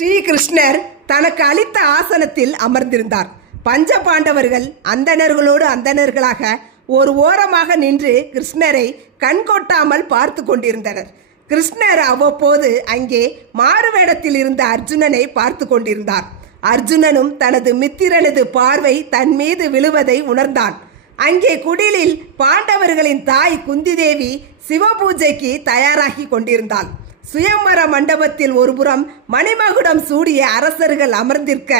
ஸ்ரீகிருஷ்ணர் தனக்கு அளித்த ஆசனத்தில் அமர்ந்திருந்தார். பஞ்ச பாண்டவர்கள் அந்தணர்களாக ஒரு ஓரமாக நின்று கிருஷ்ணரை கண்கொட்டாமல் பார்த்து கொண்டிருந்தனர். கிருஷ்ணர் அவ்வப்போது அங்கே மாறுவேடத்தில் இருந்த அர்ஜுனனை பார்த்து கொண்டிருந்தார். அர்ஜுனனும் தனது மித்திரனது பார்வை தன் மீது விழுவதை உணர்ந்தான். அங்கே குடிலில் பாண்டவர்களின் தாய் குந்தி தேவி சிவபூஜைக்கு தயாராகி கொண்டிருந்தாள். சுயம்பர மண்டபத்தில் ஒருபுறம் மணிமகுடம் சூடிய அரசர்கள் அமர்ந்திருக்க,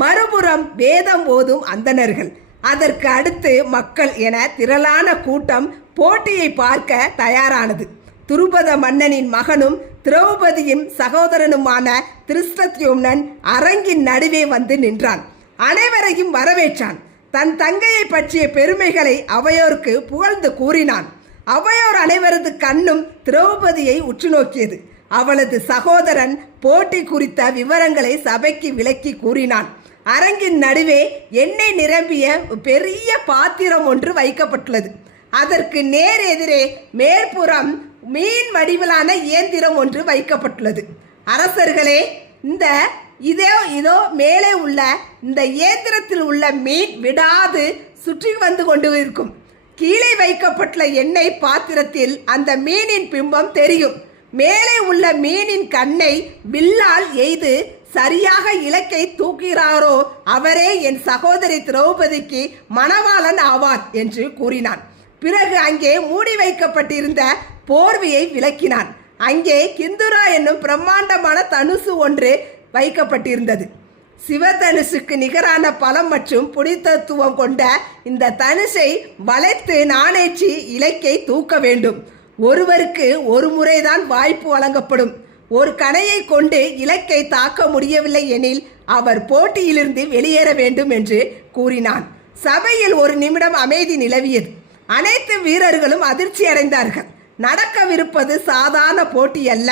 மறுபுறம் வேதம் ஓதும் அந்தணர்கள், அதற்கு அடுத்து மக்கள் என திரளான கூட்டம் போட்டியை பார்க்க தயாரானது. துருபத மன்னனின் மகனும் திரௌபதியின் சகோதரனுமான திருஷ்டத்யும்னன் அரங்கின் நடுவே வந்து நின்றான். அனைவரையும் வரவேற்றான். தன் தங்கையை பற்றிய பெருமைகளை அவையோருக்கு புகழ்ந்து கூறினான். அவையோர் அனைவரது கண்ணும் திரௌபதியை உற்று நோக்கியது. அவளது சகோதரன் போட்டி குறித்த விவரங்களை சபைக்கு விளக்கி கூறினான். அரங்கின் நடுவே எண்ணெய் நிரம்பிய பெரிய பாத்திரம் ஒன்று வைக்கப்பட்டுள்ளது. அதற்கு நேர் எதிரே மேற்புறம் மீன் வடிவிலான இயந்திரம் ஒன்று வைக்கப்பட்டுள்ளது. அரசர்களே, இதோ மேலே உள்ள இந்த இயந்திரத்தில் உள்ள மீன் விடாது சுற்றி வந்து கொண்டு இருக்கும். கீழே வைக்கப்பட்டுள்ள எண்ணெய் பாத்திரத்தில் அந்த மீனின் பிம்பம் தெரியும். மேலே உள்ள மீனின் கண்ணை வில்லால் எய்து சரியாக இலக்கை தூக்குகிறாரோ அவரே என் சகோதரி திரௌபதிக்கு மணவாளன் ஆவார் என்று கூறினான். பிறகு அங்கே மூடி வைக்கப்பட்டிருந்த போர்வையை விளக்கினான். அங்கே கிந்துரா என்னும் பிரம்மாண்டமான தனுசு ஒன்று வைக்கப்பட்டிருந்தது. சிவதனுசுக்கு நிகரான பலம் மற்றும் புனிதத்துவம் கொண்ட இந்த தனுசை வளைத்து நாணேற்றி இலக்கை தூக்க வேண்டும். ஒருவருக்கு ஒரு முறைதான் வாய்ப்பு வழங்கப்படும். ஒரு கணையை கொண்டு இலக்கை தாக்க முடியவில்லை எனில் அவர் போட்டியிலிருந்து வெளியேற வேண்டும் என்று கூறினான். சபையில் ஒரு நிமிடம் அமைதி நிலவியது. அனைத்து வீரர்களும் அதிர்ச்சி அடைந்தார்கள். நடக்கவிருப்பது சாதாரண போட்டி அல்ல.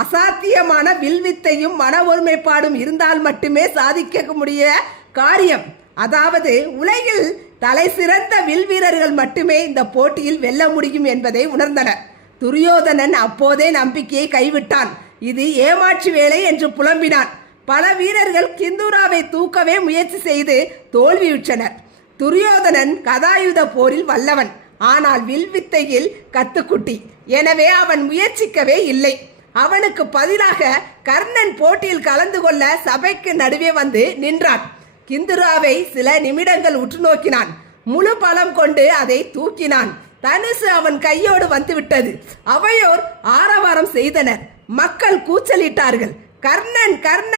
அசாத்தியமான வில்வித்தையும் மன ஒருமைப்பாடும் இருந்தால் மட்டுமே சாதிக்க முடிய காரியம். அதாவது உலகில் தலை சிறந்த வில் வீரர்கள் மட்டுமே இந்த போட்டியில் வெல்ல முடியும் என்பதை உணர்ந்தனர். துரியோதனன் அப்போதே நம்பிக்கையை கைவிட்டான். இது ஏமாற்று வேலை என்று புலம்பினான். பல வீரர்கள் கிந்துராவை தூக்கவே முயற்சி செய்து தோல்வியுற்றனர். துரியோதனன் கதாயுத போரில் வல்லவன், ஆனால் வில்வித்தையில் கத்துக்குட்டி. எனவே அவன் முயற்சிக்கவே இல்லை. அவனுக்கு பதிலாக கர்ணன் போட்டியில் கலந்து கொள்ள சபைக்கு நடுவே வந்து நின்றான். கிந்துராவை சில நிமிடங்கள் உற்று நோக்கினான். முழு பலம் கொண்டு அதை தூக்கினான். தனுசு அவன் கையோடு வந்துவிட்டது. அவையோர் ஆரவாரம் செய்தனர். மக்கள் கூச்சலிட்டார்கள். கர்ணன் கர்ணன்